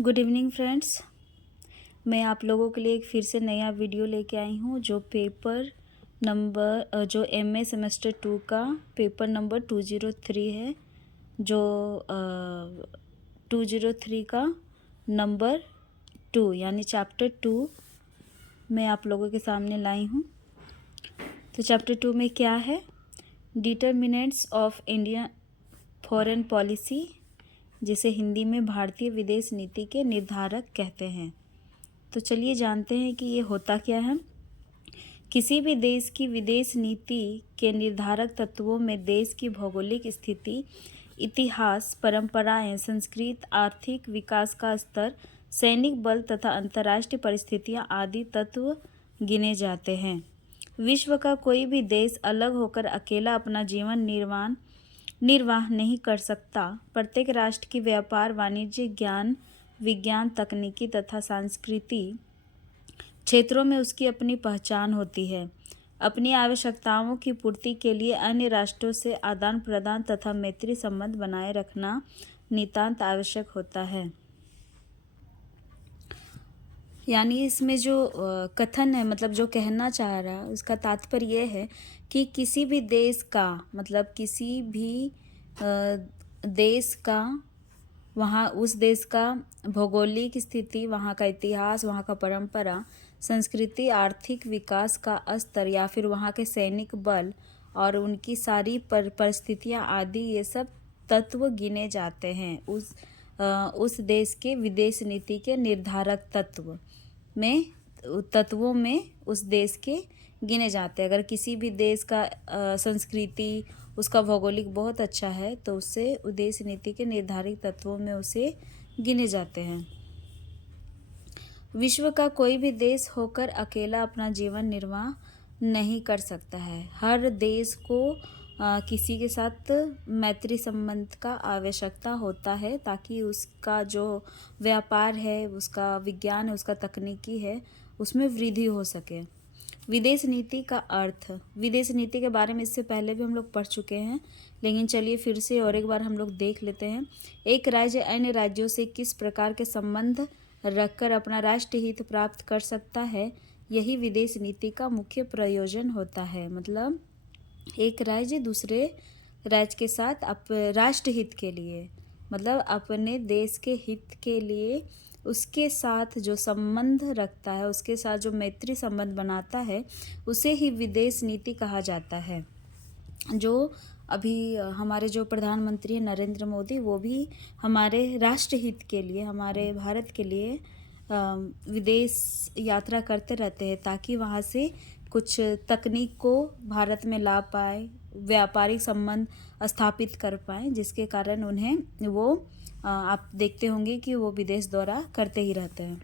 Good evening friends. मैं आप लोगों के लिए एक फिर से नया वीडियो लेके आई हूँ जो पेपर नंबर जो एमए सेमेस्टर 2 का पेपर नंबर 203 है। जो 203 का नंबर 2 यानी चैप्टर 2 मैं आप लोगों के सामने लाई हूँ। तो चैप्टर 2 में क्या है? Determinants of India foreign policy, जिसे हिंदी में भारतीय विदेश नीति के निर्धारक कहते हैं। तो चलिए जानते हैं कि ये होता क्या है। किसी भी देश की विदेश नीति के निर्धारक तत्वों में देश की भौगोलिक स्थिति, इतिहास, परंपराएं, संस्कृति, आर्थिक विकास का स्तर, सैनिक बल तथा अंतर्राष्ट्रीय परिस्थितियां आदि तत्व गिने जाते हैं। विश्व का कोई भी देश अलग होकर अकेला अपना जीवन निर्वाह नहीं कर सकता। प्रत्येक राष्ट्र की व्यापार, वाणिज्य, ज्ञान, विज्ञान, तकनीकी तथा सांस्कृतिक क्षेत्रों में उसकी अपनी पहचान होती है। अपनी आवश्यकताओं की पूर्ति के लिए अन्य राष्ट्रों से आदान प्रदान तथा मैत्री संबंध बनाए रखना नितांत आवश्यक होता है। यानी इसमें जो कथन है, मतलब जो कहना चाह रहा है, उसका तात्पर्य यह है कि किसी भी देश का, मतलब किसी भी देश का, वहाँ उस देश का भौगोलिक स्थिति, वहाँ का इतिहास, वहाँ का परंपरा, संस्कृति, आर्थिक विकास का स्तर या फिर वहाँ के सैनिक बल और उनकी सारी परिस्थितियाँ आदि, ये सब तत्व गिने जाते हैं उस देश के विदेश नीति के निर्धारक तत्वों में उस देश के गिने जाते हैं। अगर किसी भी देश का संस्कृति, उसका भौगोलिक बहुत अच्छा है तो उससे विदेश नीति के निर्धारित तत्वों में उसे गिने जाते हैं। विश्व का कोई भी देश होकर अकेला अपना जीवन निर्वाह नहीं कर सकता है। हर देश को किसी के साथ मैत्री संबंध का आवश्यकता होता है ताकि उसका जो व्यापार है, उसका विज्ञान है, उसका तकनीकी है, उसमें वृद्धि हो सके। विदेश नीति का अर्थ, विदेश नीति के बारे में इससे पहले भी हम लोग पढ़ चुके हैं, लेकिन चलिए फिर से और एक बार हम लोग देख लेते हैं। एक राज्य अन्य राज्यों से किस प्रकार के संबंध रखकर अपना राष्ट्रीय हित प्राप्त कर सकता है, यही विदेश नीति का मुख्य प्रयोजन होता है। मतलब एक राज्य दूसरे राज्य के साथ राष्ट्र हित के लिए, मतलब अपने देश के हित के लिए उसके साथ जो संबंध रखता है, उसके साथ जो मैत्री संबंध बनाता है, उसे ही विदेश नीति कहा जाता है। जो अभी हमारे जो प्रधानमंत्री हैं नरेंद्र मोदी, वो भी हमारे राष्ट्र हित के लिए, हमारे भारत के लिए विदेश यात्रा करते रहते हैं ताकि वहाँ से कुछ तकनीक को भारत में ला पाए, व्यापारिक संबंध स्थापित कर पाए, जिसके कारण उन्हें वो आप देखते होंगे कि वो विदेश दौरा करते ही रहते हैं।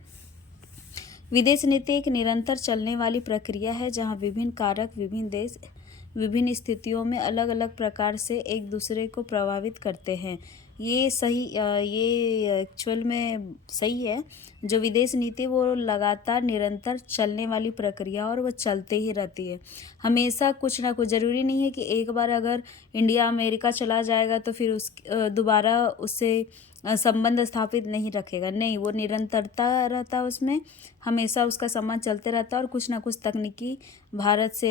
विदेश नीति एक निरंतर चलने वाली प्रक्रिया है जहाँ विभिन्न कारक, विभिन्न देश, विभिन्न स्थितियों में अलग अलग प्रकार से एक दूसरे को प्रभावित करते हैं। ये एक्चुअल में सही है। जो विदेश नीति वो लगातार निरंतर चलने वाली प्रक्रिया और वो चलते ही रहती है। हमेशा कुछ ना कुछ, ज़रूरी नहीं है कि एक बार अगर इंडिया अमेरिका चला जाएगा तो फिर दोबारा उससे संबंध स्थापित नहीं रखेगा। नहीं, वो निरंतरता रहता है उसमें, हमेशा उसका संबंध चलते रहता है और कुछ ना कुछ तकनीकी भारत से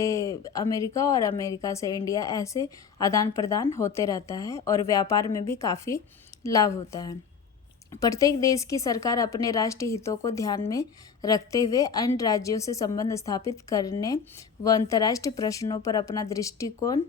अमेरिका और अमेरिका से इंडिया ऐसे आदान प्रदान होते रहता है और व्यापार में भी काफ़ी लाभ होता है। प्रत्येक देश की सरकार अपने राष्ट्रीय हितों को ध्यान में रखते हुए अन्य राज्यों से संबंध स्थापित करने व अंतर्राष्ट्रीय प्रश्नों पर अपना दृष्टिकोण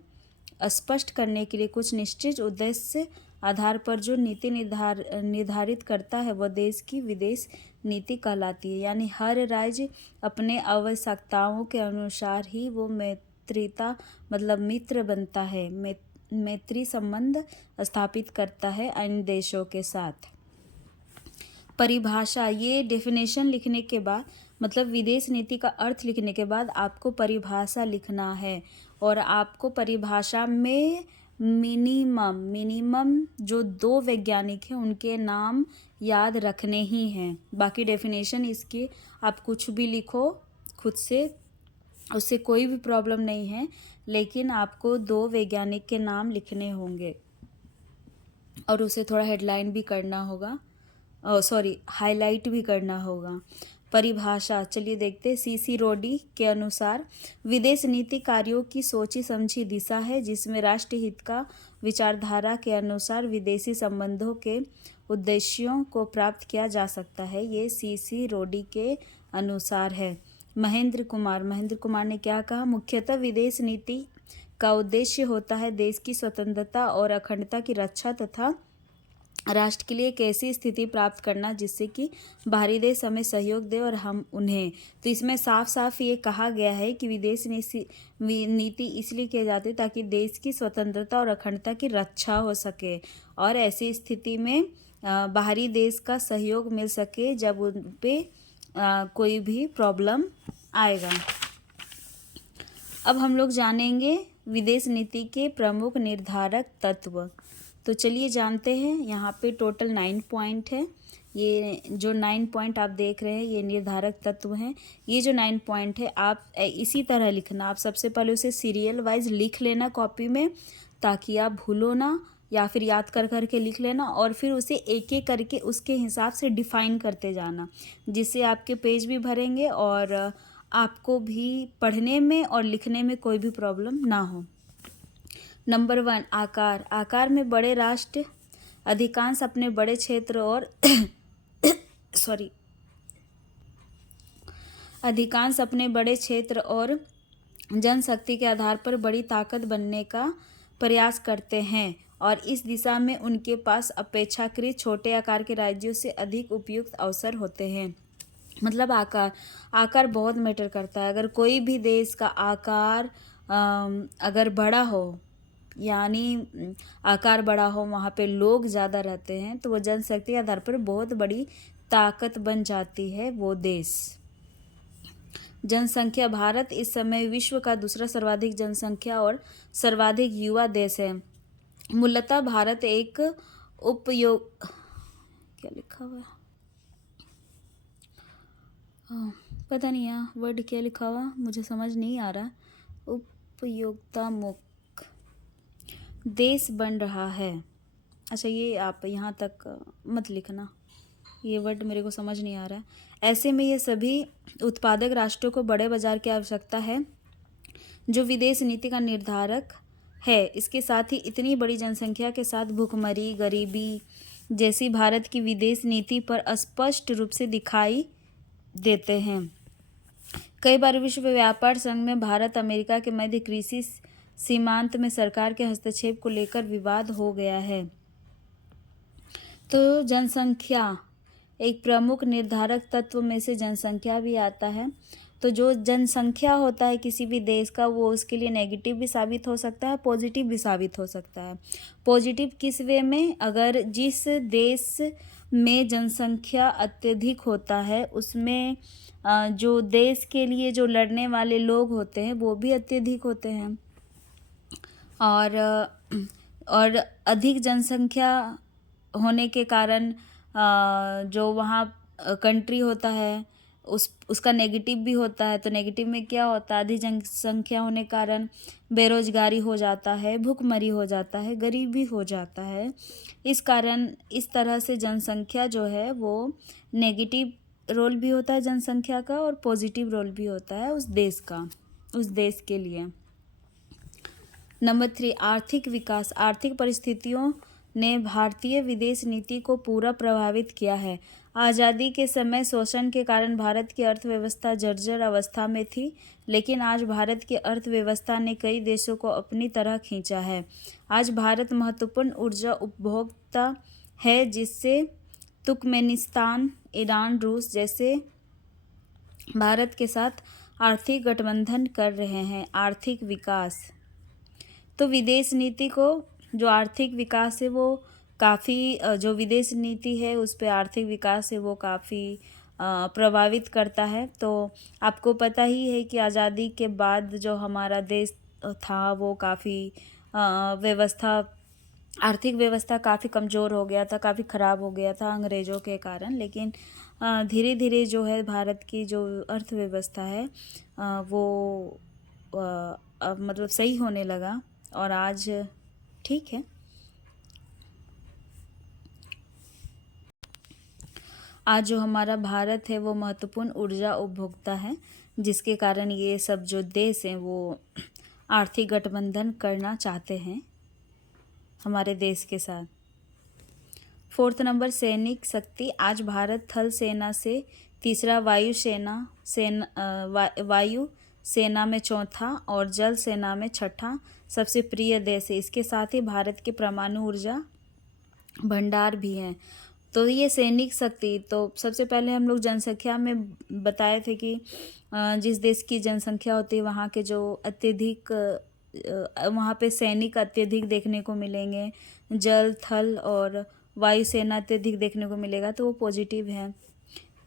स्पष्ट करने के लिए कुछ निश्चित उद्देश्य आधार पर जो नीति निर्धारित करता है वह देश की विदेश नीति कहलाती है। यानी हर राज्य अपने आवश्यकताओं के अनुसार ही वो मतलब मित्र बनता है, मैत्री संबंध स्थापित करता है अन्य देशों के साथ। परिभाषा, ये डेफिनेशन लिखने के बाद, मतलब विदेश नीति का अर्थ लिखने के बाद आपको परिभाषा लिखना है और आपको परिभाषा में मिनिमम जो 2 वैज्ञानिक हैं उनके नाम याद रखने ही हैं। बाकी डेफिनेशन इसकी आप कुछ भी लिखो खुद से, उससे कोई भी प्रॉब्लम नहीं है, लेकिन आपको 2 वैज्ञानिक के नाम लिखने होंगे और उसे थोड़ा हेडलाइन भी करना होगा। हाईलाइट भी करना होगा। परिभाषा चलिए देखते हैं। सीसी रोडी के अनुसार विदेश नीति कार्यों की सोची समझी दिशा है जिसमें राष्ट्र हित का विचारधारा के अनुसार विदेशी संबंधों के उद्देश्यों को प्राप्त किया जा सकता है। ये सीसी रोडी के अनुसार है। महेंद्र कुमार ने क्या कहा? मुख्यतः विदेश नीति का उद्देश्य होता है देश की स्वतंत्रता और अखंडता की रक्षा तथा राष्ट्र के लिए एक ऐसी स्थिति प्राप्त करना जिससे कि बाहरी देश हमें सहयोग दे और हम उन्हें। तो इसमें साफ साफ ये कहा गया है कि विदेश नीति इसलिए की जाती है ताकि देश की स्वतंत्रता और अखंडता की रक्षा हो सके और ऐसी स्थिति में बाहरी देश का सहयोग मिल सके जब उन पे कोई भी प्रॉब्लम आएगा। अब हम लोग जानेंगे विदेश नीति के प्रमुख निर्धारक तत्व। तो चलिए जानते हैं। यहाँ पे टोटल 9 पॉइंट है। ये जो 9 पॉइंट आप देख रहे हैं ये निर्धारक तत्व हैं। ये जो 9 पॉइंट है आप इसी तरह लिखना। आप सबसे पहले उसे सीरियल वाइज लिख लेना कॉपी में ताकि आप भूलो ना, या फिर याद कर कर के लिख लेना और फिर उसे एक एक करके उसके हिसाब से डिफाइन करते जाना, जिससे आपके पेज भी भरेंगे और आपको भी पढ़ने में और लिखने में कोई भी प्रॉब्लम ना हो। नंबर 1 आकार। आकार में बड़े राष्ट्र अधिकांश अपने बड़े क्षेत्र और अधिकांश अपने बड़े क्षेत्र और जनशक्ति के आधार पर बड़ी ताकत बनने का प्रयास करते हैं और इस दिशा में उनके पास अपेक्षाकृत छोटे आकार के राज्यों से अधिक उपयुक्त अवसर होते हैं। मतलब आकार बहुत मैटर करता है। अगर कोई भी देश का आकार अगर बड़ा हो, यानी आकार बड़ा हो, वहाँ पे लोग ज़्यादा रहते हैं, तो वो जनशक्ति के आधार पर बहुत बड़ी ताकत बन जाती है वो देश। जनसंख्या। भारत इस समय विश्व का दूसरा सर्वाधिक जनसंख्या और सर्वाधिक युवा देश है। मूलतः भारत एक क्या लिखा हुआ है? पता नहीं यार वर्ड क्या लिखा हुआ, मुझे समझ नहीं आ रहा। उपयोगिता मुक्त देश बन रहा है। अच्छा, ये आप यहाँ तक मत लिखना, ये वर्ड मेरे को समझ नहीं आ रहा है। ऐसे में ये सभी उत्पादक राष्ट्रों को बड़े बाजार की आवश्यकता है जो विदेश नीति का निर्धारक है। इसके साथ ही इतनी बड़ी जनसंख्या के साथ भूखमरी, गरीबी जैसी भारत की विदेश नीति पर स्पष्ट रूप से दिखाई देते हैं। कई बार विश्व व्यापार संघ में भारत अमेरिका के मध्य कृषि सीमांत में सरकार के हस्तक्षेप को लेकर विवाद हो गया है। तो जनसंख्या एक प्रमुख निर्धारक तत्व में से जनसंख्या भी आता है। तो जो जनसंख्या होता है किसी भी देश का, वो उसके लिए नेगेटिव भी साबित हो सकता है, पॉजिटिव भी साबित हो सकता है। पॉजिटिव किस वे में? अगर जिस देश में जनसंख्या अत्यधिक होता है उसमें जो देश के लिए जो लड़ने वाले लोग होते हैं वो भी अत्यधिक होते हैं और अधिक जनसंख्या होने के कारण जो वहाँ कंट्री होता है उसका नेगेटिव भी होता है। तो नेगेटिव में क्या होता है? अधिक जनसंख्या होने के कारण बेरोजगारी हो जाता है, भूखमरी हो जाता है, गरीबी हो जाता है। इस कारण इस तरह से जनसंख्या जो है वो नेगेटिव रोल भी होता है जनसंख्या का और पॉजिटिव रोल भी होता है उस देश का, उस देश के लिए। नंबर 3 आर्थिक विकास। आर्थिक परिस्थितियों ने भारतीय विदेश नीति को पूरा प्रभावित किया है। आज़ादी के समय शोषण के कारण भारत की अर्थव्यवस्था जर्जर अवस्था में थी, लेकिन आज भारत की अर्थव्यवस्था ने कई देशों को अपनी तरह खींचा है। आज भारत महत्वपूर्ण ऊर्जा उपभोक्ता है जिससे तुर्कमेनिस्तान, ईरान, रूस जैसे भारत के साथ आर्थिक गठबंधन कर रहे हैं। आर्थिक विकास। तो विदेश नीति को जो आर्थिक विकास है वो काफ़ी, जो विदेश नीति है उस पे आर्थिक विकास है वो काफ़ी प्रभावित करता है। तो आपको पता ही है कि आज़ादी के बाद जो हमारा देश था वो काफ़ी आर्थिक व्यवस्था काफ़ी कमज़ोर हो गया था, काफ़ी ख़राब हो गया था अंग्रेज़ों के कारण। लेकिन धीरे धीरे जो है भारत की जो अर्थव्यवस्था है वो मतलब सही होने लगा और आज ठीक है। आज जो हमारा भारत है वो महत्वपूर्ण ऊर्जा उपभोक्ता है, जिसके कारण ये सब जो देश हैं वो आर्थिक गठबंधन करना चाहते हैं हमारे देश के साथ। फोर्थ नंबर सैनिक शक्ति। आज भारत थल सेना से तीसरा, वायु सेना में चौथा और जल सेना में छठा सबसे प्रिय देश है। इसके साथ ही भारत के परमाणु ऊर्जा भंडार भी हैं। तो ये सैनिक शक्ति, तो सबसे पहले हम लोग जनसंख्या में बताए थे कि जिस देश की जनसंख्या होती है वहाँ के जो अत्यधिक वहाँ पे सैनिक अत्यधिक देखने को मिलेंगे, जल थल और वायुसेना अत्यधिक देखने को मिलेगा, तो वो पॉजिटिव है।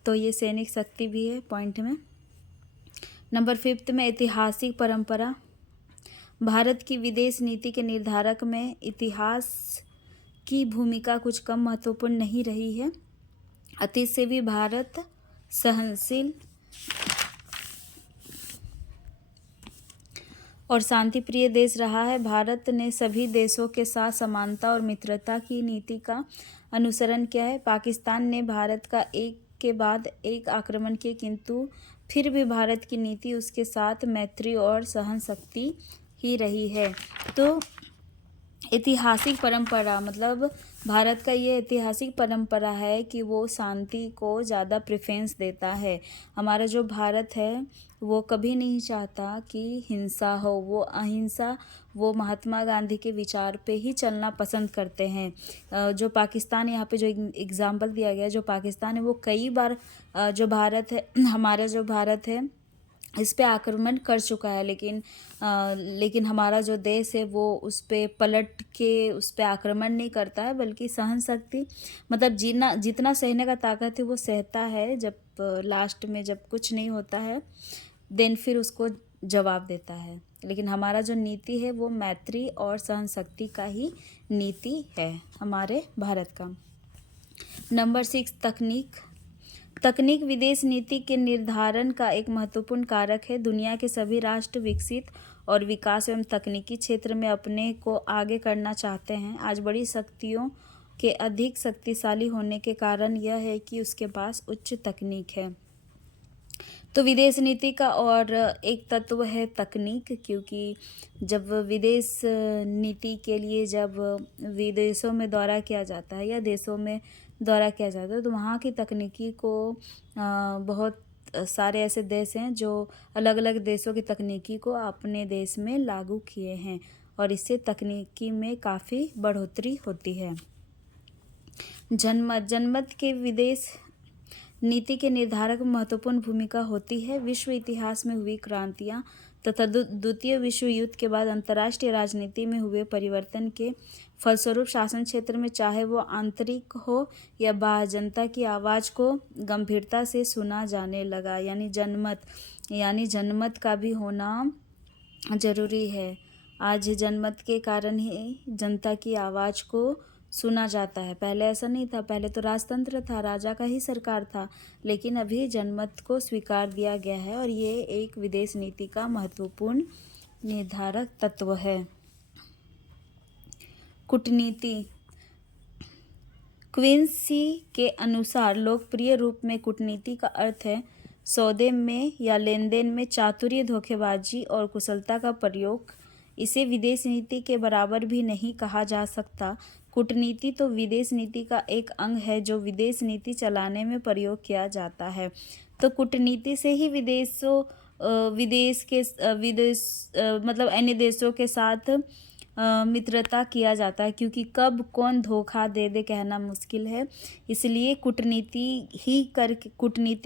तो ये सैनिक शक्ति भी है पॉइंट में। नंबर 5 में ऐतिहासिक परंपरा। भारत की विदेश नीति के निर्धारक में इतिहास की भूमिका कुछ कम महत्वपूर्ण नहीं रही है। अतीत से भी भारत सहनशील और शांतिप्रिय देश रहा है। भारत ने सभी देशों के साथ समानता और मित्रता की नीति का अनुसरण किया है। पाकिस्तान ने भारत का एक के बाद एक आक्रमण किए, किंतु फिर भी भारत की नीति उसके साथ मैत्री और सहन शक्ति ही रही है। तो ऐतिहासिक परंपरा मतलब भारत का ये ऐतिहासिक परंपरा है कि वो शांति को ज़्यादा प्रेफरेंस देता है। हमारा जो भारत है वो कभी नहीं चाहता कि हिंसा हो, वो अहिंसा, वो महात्मा गांधी के विचार पे ही चलना पसंद करते हैं। जो पाकिस्तान, यहाँ पे जो एग्जाम्पल दिया गया, जो पाकिस्तान है वो कई बार जो भारत है, हमारा जो भारत है इस पे आक्रमण कर चुका है, लेकिन हमारा जो देश है वो उस पे पलट के उस पे आक्रमण नहीं करता है, बल्कि सहन शक्ति मतलब जितना सहने का ताकत है वो सहता है। जब लास्ट में जब कुछ नहीं होता है देन फिर उसको जवाब देता है। लेकिन हमारा जो नीति है वो मैत्री और सहन शक्ति का ही नीति है हमारे भारत का। नंबर 6 तकनीक विदेश नीति के निर्धारण का एक महत्वपूर्ण कारक है। दुनिया के सभी राष्ट्र विकसित और विकास एवं तकनीकी क्षेत्र में अपने को आगे करना चाहते हैं। आज बड़ी शक्तियों के अधिक शक्तिशाली होने के कारण यह है कि उसके पास उच्च तकनीक है। तो विदेश नीति का और एक तत्व है तकनीक, क्योंकि जब विदेश नीति के लिए जब विदेशों में दौरा किया जाता है या देशों में दौरा किया जाता है तो वहाँ की तकनीकी को बहुत सारे ऐसे देश हैं जो अलग अलग देशों की तकनीकी को अपने देश में लागू किए हैं और इससे तकनीकी में काफ़ी बढ़ोतरी होती है। जनमत के विदेश नीति के निर्धारक में महत्वपूर्ण भूमिका होती है। विश्व इतिहास में हुई क्रांतियाँ तथा द्वितीय विश्व युद्ध के बाद अंतर्राष्ट्रीय राजनीति में हुए परिवर्तन के फलस्वरूप शासन क्षेत्र में चाहे वो आंतरिक हो या बाह्य, जनता की आवाज़ को गंभीरता से सुना जाने लगा। यानी जनमत का भी होना जरूरी है। आज जनमत के कारण ही जनता की आवाज़ को सुना जाता है। पहले ऐसा नहीं था, पहले तो राजतंत्र था, राजा का ही सरकार था, लेकिन अभी जनमत को स्वीकार दिया गया है और ये एक विदेश नीति का महत्वपूर्ण निर्धारक तत्व है। कूटनीति। क्विंसी के अनुसार लोकप्रिय रूप में कूटनीति का अर्थ है सौदे में या लेन देन में चातुर्य, धोखेबाजी और कुशलता का प्रयोग। इसे विदेश नीति के बराबर भी नहीं कहा जा सकता। कूटनीति तो विदेश नीति का एक अंग है जो विदेश नीति चलाने में प्रयोग किया जाता है। तो कूटनीति से ही मतलब अन्य देशों के साथ मित्रता किया जाता है, क्योंकि कब कौन धोखा दे दे कहना मुश्किल है। इसलिए कूटनीति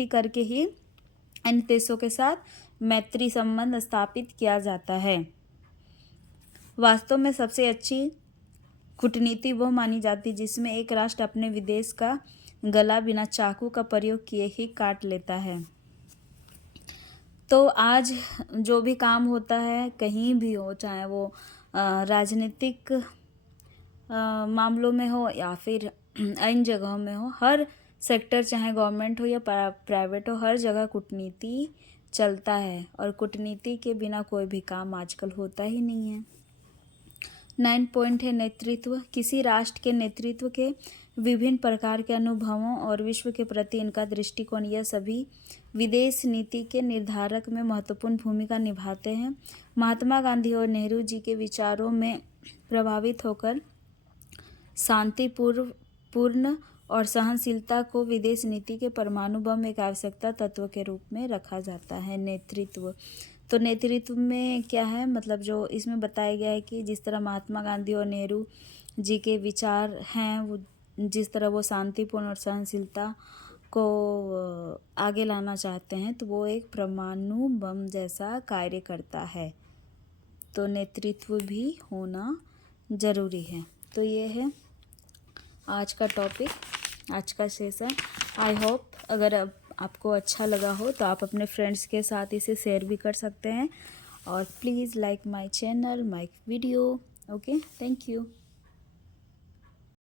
करके ही अन्य देशों के साथ मैत्री संबंध स्थापित किया जाता है। वास्तव में सबसे अच्छी कूटनीति वह मानी जाती जिसमें एक राष्ट्र अपने विदेश का गला बिना चाकू का प्रयोग किए ही काट लेता है। तो आज जो भी काम होता है कहीं भी हो, चाहे वो राजनीतिक मामलों में हो या फिर अन्य जगहों में हो, हर सेक्टर चाहे गवर्नमेंट हो या प्राइवेट हो, हर जगह कूटनीति चलता है और कूटनीति के बिना कोई भी काम आजकल होता ही नहीं है। 9 पॉइंट है नेतृत्व। किसी राष्ट्र के नेतृत्व के विभिन्न प्रकार के अनुभवों और विश्व के प्रति इनका दृष्टिकोण, यह सभी विदेश नीति के निर्धारक में महत्वपूर्ण भूमिका निभाते हैं। महात्मा गांधी और नेहरू जी के विचारों में प्रभावित होकर शांतिपूर्ण और सहनशीलता को विदेश नीति के परमाणु बम एक आवश्यकता तत्व के रूप में रखा जाता है। नेतृत्व, तो नेतृत्व में क्या है, मतलब जो इसमें बताया गया है कि जिस तरह महात्मा गांधी और नेहरू जी के विचार हैं, वो जिस तरह वो शांतिपूर्ण और सहनशीलता को आगे लाना चाहते हैं, तो वो एक परमाणु बम जैसा कार्य करता है। तो नेतृत्व भी होना ज़रूरी है। तो ये है आज का टॉपिक, आज का सेशन। आई होप अगर आपको अच्छा लगा हो तो आप अपने फ्रेंड्स के साथ इसे शेयर भी कर सकते हैं। और please like my channel, my video. Okay, thank you.